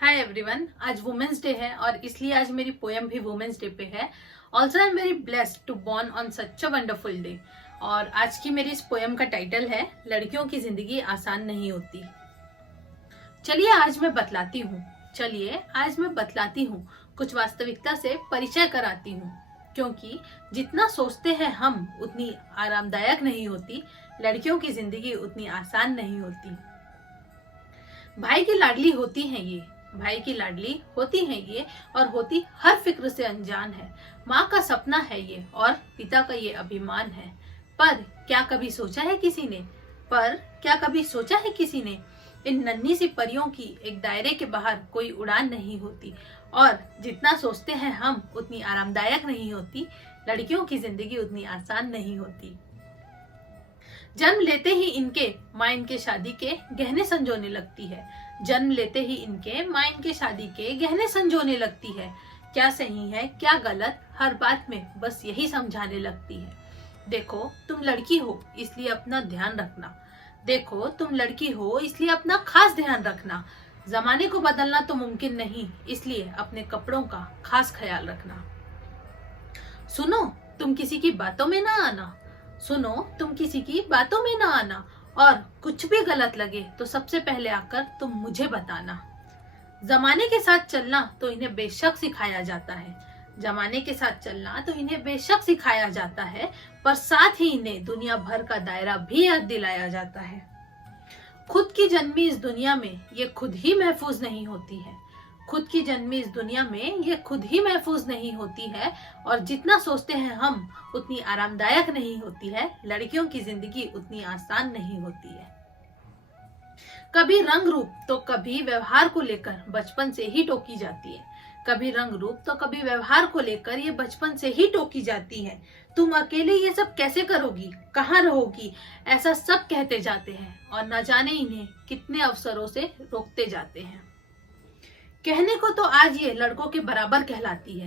Hi everyone, आज women's day है और इसलिए आज मेरी पोएम भी वुमेन्स डे पे है। Also I am very blessed to born on such a wonderful day. और आज की मेरी इस पोएम का टाइटल है लड़कियों की जिंदगी आसान नहीं होती। चलिए आज मैं बतलाती हूँ, कुछ वास्तविकता से परिचय कराती हूँ। क्योंकि जितना सोचते हैं हम उतनी आरामदायक नहीं होती, लड़कियों की जिंदगी उतनी आसान नहीं होती। भाई की लाडली होती हैं ये और होती हर फिक्र से अनजान है। माँ का सपना है ये और पिता का ये अभिमान है। पर क्या कभी सोचा है किसी ने इन नन्ही सी परियों की एक दायरे के बाहर कोई उड़ान नहीं होती। और जितना सोचते हैं हम उतनी आरामदायक नहीं होती, लड़कियों की जिंदगी उतनी आसान नहीं होती। जन्म लेते ही इनके माँ इनके शादी के गहने संजोने लगती है। क्या सही है क्या गलत, हर बात में बस यही समझाने लगती है। देखो तुम लड़की हो इसलिए अपना खास ध्यान रखना। जमाने को बदलना तो मुमकिन नहीं, इसलिए अपने कपड़ों का खास ख्याल रखना। सुनो तुम किसी की बातों में ना आना और कुछ भी गलत लगे तो सबसे पहले आकर तुम मुझे बताना। जमाने के साथ चलना तो इन्हें बेशक सिखाया जाता है, पर साथ ही इन्हें दुनिया भर का दायरा भी याद दिलाया जाता है। खुद की जन्मी इस दुनिया में ये खुद ही महफूज नहीं होती है और जितना सोचते हैं हम उतनी आरामदायक नहीं होती है। लड़कियों की जिंदगी उतनी आसान नहीं होती है। कभी रंग रूप तो कभी व्यवहार को लेकर बचपन से ही टोकी जाती है। तुम अकेले ये सब कैसे करोगी, कहाँ रहोगी, ऐसा सब कहते जाते हैं और न जाने इन्हें कितने अवसरों से रोकते जाते हैं। कहने को तो आज ये लड़कों के बराबर कहलाती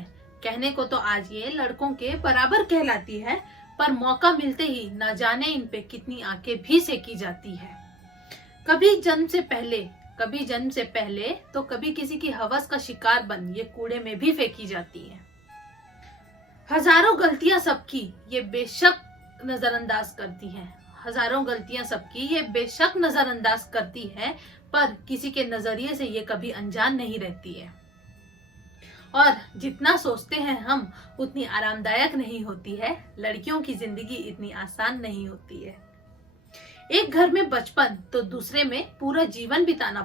है, पर मौका मिलते ही न जाने इन पे कितनी आंखें भी सेकी जाती है। कभी जन्म से पहले तो कभी किसी की हवस का शिकार बन ये कूड़े में भी फेंकी जाती है। हजारों गलतियां सबकी ये बेशक नजरअंदाज करती है, पर किसी के नजरिए से ये कभी अनजान नहीं रहती है। और जितना सोचते हैं हम उतनी आरामदायक नहीं होती है। लड़कियों की जिंदगी इतनी आसान नहीं होती है। एक घर में बचपन तो दूसरे में पूरा जीवन बिताना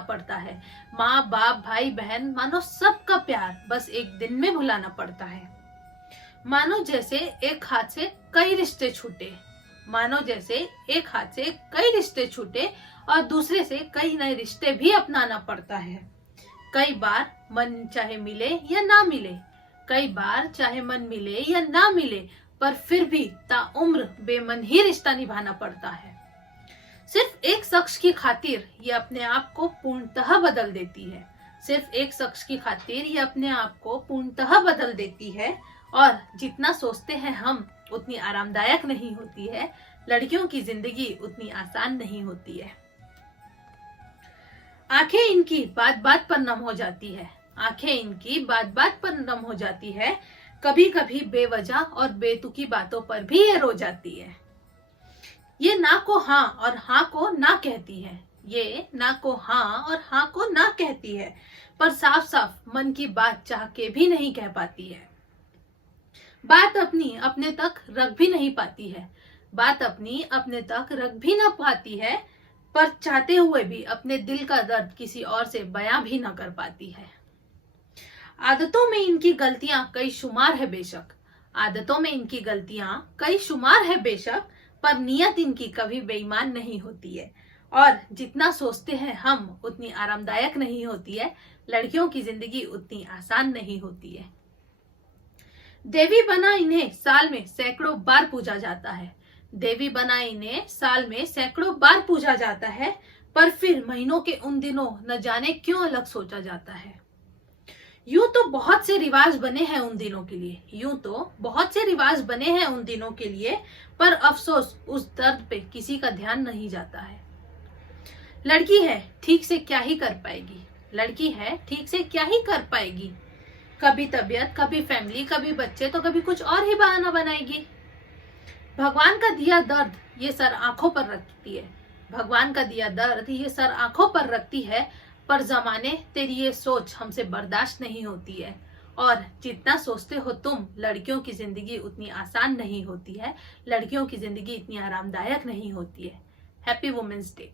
पड़ता है। माँ बाप भाई बहन मानो सबका प्यार बस एक दिन में भुलाना पड़ता है। मानो जैसे एक हाथ से कई रिश्ते छूटे और दूसरे से कई नए रिश्ते भी अपनाना पड़ता है। कई बार मन चाहे मिले या ना मिले, पर फिर भी ताउम्र बेमन ही रिश्ता निभाना पड़ता है। सिर्फ एक शख्स की खातिर ये अपने आप को पूर्णतः बदल देती है। और जितना सोचते हैं हम उतनी आरामदायक नहीं होती है। लड़कियों की जिंदगी उतनी आसान नहीं होती है। आंखें इनकी बात बात पर नम हो जाती है। कभी कभी बेवजह और बेतुकी बातों पर भी ये रो जाती है। ये ना को हाँ और हाँ को ना कहती है, पर साफ साफ मन की बात चाह के भी नहीं कह पाती है। बात अपनी अपने तक रख भी ना पाती है, पर चाहते हुए भी अपने दिल का दर्द किसी और से बयां भी ना कर पाती है। आदतों में इनकी गलतियां कई शुमार है बेशक, पर नियत इनकी कभी बेईमान नहीं होती है। और जितना सोचते हैं हम उतनी आरामदायक नहीं होती है। लड़कियों की जिंदगी उतनी आसान नहीं होती है। देवी बना इन्हें साल में सैकड़ों बार पूजा जाता है, पर फिर महीनों के उन दिनों न जाने क्यों अलग सोचा जाता है। यूं तो बहुत से रिवाज बने हैं उन दिनों के लिए, पर अफसोस उस दर्द पे किसी का ध्यान नहीं जाता है। लड़की है, ठीक से क्या ही कर पाएगी, लड़की है, ठीक से क्या ही कर पाएगी। कभी तबीयत, कभी फैमिली, कभी बच्चे, तो कभी कुछ और ही बहाना बनाएगी। भगवान का दिया दर्द ये सर आंखों पर रखती है, भगवान का दिया दर्द ये सर आंखों पर रखती है, पर जमाने तेरी ये सोच हमसे बर्दाश्त नहीं होती है। और जितना सोचते हो तुम, लड़कियों की जिंदगी उतनी आसान नहीं होती है, लड़कियों की जिंदगी इतनी आरामदायक नहीं होती है। Happy women's day.